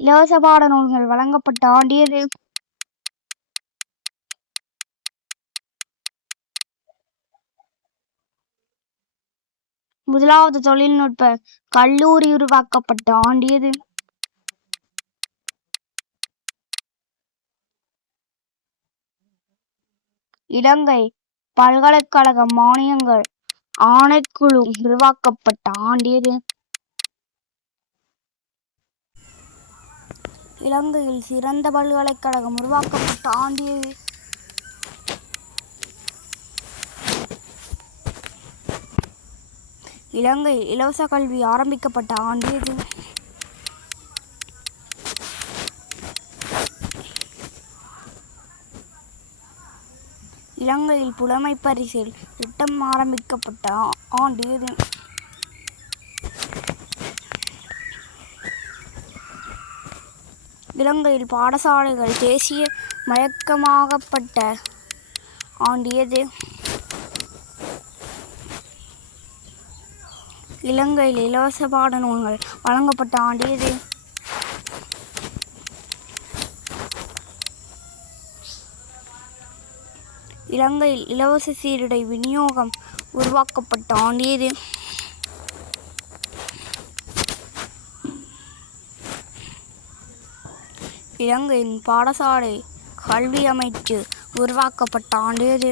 இலவச பாட நூல்கள் வழங்கப்பட்ட ஆண்டு எது? முதலாவது தொழில்நுட்ப கல்லூரி உருவாக்கப்பட்ட ஆண்டு எது? இலங்கை பல்கலைக்கழக மானியங்கள் ஆணைக்குழு உருவாக்கப்பட்ட ஆண்டு எது? இலங்கையில் சிறந்த பல்கலைக்கழகம் உருவாக்கப்பட்ட ஆண்டு எது? இலங்கையில் இலவச கல்வி ஆரம்பிக்கப்பட்ட ஆண்டு எது? இலங்கையில் புலமை பரிசில் திட்டம் ஆரம்பிக்கப்பட்ட ஆண்டு எது? இலங்கையில் பாடசாலைகள் தேசிய மயக்கமாக்கப்பட்ட ஆண்டு எது? இலங்கையில் இலவச பாட நூல்கள் வழங்கப்பட்ட ஆண்டு எது? இலங்கையில் இலவச சீருடை விநியோகம் உருவாக்கப்பட்ட ஆண்டு எது? இலங்கையின் பாடசாலை கல்வி அமைச்சு உருவாக்கப்பட்ட ஆண்டு எது?